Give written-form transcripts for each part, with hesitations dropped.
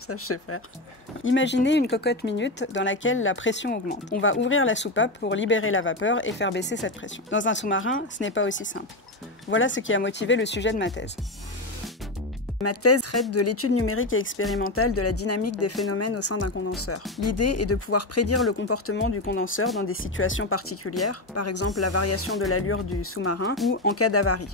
Ça, je sais faire. Imaginez une cocotte minute dans laquelle la pression augmente. On va ouvrir la soupape pour libérer la vapeur et faire baisser cette pression. Dans un sous-marin, ce n'est pas aussi simple. Voilà ce qui a motivé le sujet de ma thèse. Ma thèse traite de l'étude numérique et expérimentale de la dynamique des phénomènes au sein d'un condenseur. L'idée est de pouvoir prédire le comportement du condenseur dans des situations particulières, par exemple la variation de l'allure du sous-marin ou en cas d'avarie.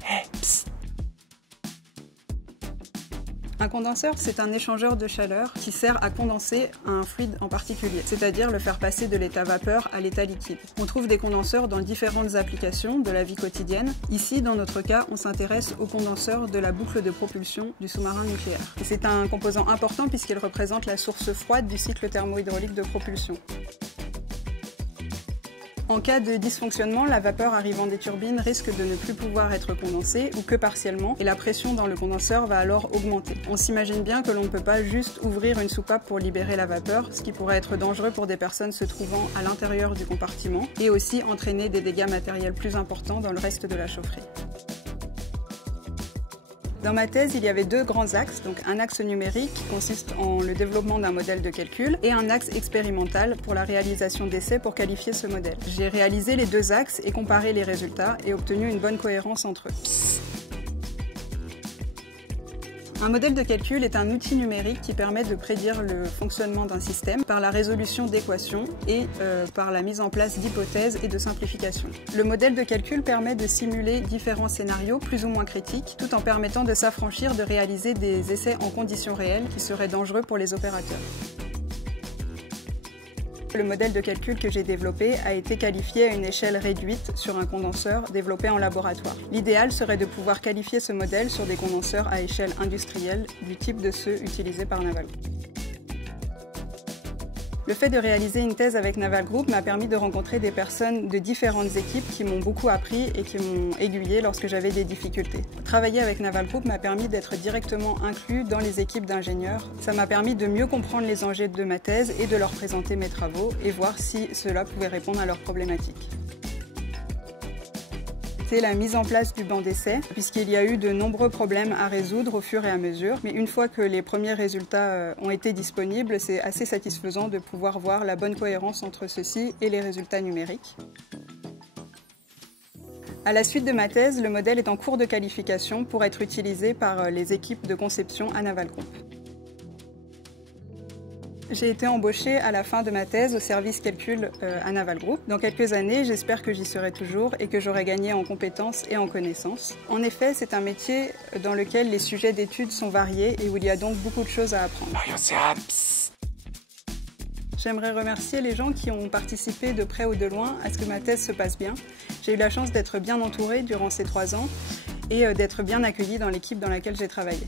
Un condenseur, c'est un échangeur de chaleur qui sert à condenser un fluide en particulier, c'est-à-dire le faire passer de l'état vapeur à l'état liquide. On trouve des condenseurs dans différentes applications de la vie quotidienne. Ici, dans notre cas, on s'intéresse aux condenseurs de la boucle de propulsion du sous-marin nucléaire. Et c'est un composant important puisqu'il représente la source froide du cycle thermohydraulique de propulsion. En cas de dysfonctionnement, la vapeur arrivant des turbines risque de ne plus pouvoir être condensée ou que partiellement, et la pression dans le condenseur va alors augmenter. On s'imagine bien que l'on ne peut pas juste ouvrir une soupape pour libérer la vapeur, ce qui pourrait être dangereux pour des personnes se trouvant à l'intérieur du compartiment, et aussi entraîner des dégâts matériels plus importants dans le reste de la chaufferie. Dans ma thèse, il y avait deux grands axes, donc un axe numérique qui consiste en le développement d'un modèle de calcul et un axe expérimental pour la réalisation d'essais pour qualifier ce modèle. J'ai réalisé les deux axes et comparé les résultats et obtenu une bonne cohérence entre eux. Un modèle de calcul est un outil numérique qui permet de prédire le fonctionnement d'un système par la résolution d'équations et par la mise en place d'hypothèses et de simplifications. Le modèle de calcul permet de simuler différents scénarios plus ou moins critiques, tout en permettant de s'affranchir de réaliser des essais en conditions réelles qui seraient dangereux pour les opérateurs. Le modèle de calcul que j'ai développé a été qualifié à une échelle réduite sur un condenseur développé en laboratoire. L'idéal serait de pouvoir qualifier ce modèle sur des condenseurs à échelle industrielle du type de ceux utilisés par Naval Group. Le fait de réaliser une thèse avec Naval Group m'a permis de rencontrer des personnes de différentes équipes qui m'ont beaucoup appris et qui m'ont aiguillé lorsque j'avais des difficultés. Travailler avec Naval Group m'a permis d'être directement inclus dans les équipes d'ingénieurs. Ça m'a permis de mieux comprendre les enjeux de ma thèse et de leur présenter mes travaux et voir si cela pouvait répondre à leurs problématiques. C'est la mise en place du banc d'essai, puisqu'il y a eu de nombreux problèmes à résoudre au fur et à mesure. Mais une fois que les premiers résultats ont été disponibles, c'est assez satisfaisant de pouvoir voir la bonne cohérence entre ceux-ci et les résultats numériques. À la suite de ma thèse, le modèle est en cours de qualification pour être utilisé par les équipes de conception à Naval Group. J'ai été embauchée à la fin de ma thèse au service calcul à Naval Group. Dans quelques années, j'espère que j'y serai toujours et que j'aurai gagné en compétences et en connaissances. En effet, c'est un métier dans lequel les sujets d'études sont variés et où il y a donc beaucoup de choses à apprendre. J'aimerais remercier les gens qui ont participé de près ou de loin à ce que ma thèse se passe bien. J'ai eu la chance d'être bien entourée durant ces 3 ans et d'être bien accueillie dans l'équipe dans laquelle j'ai travaillé.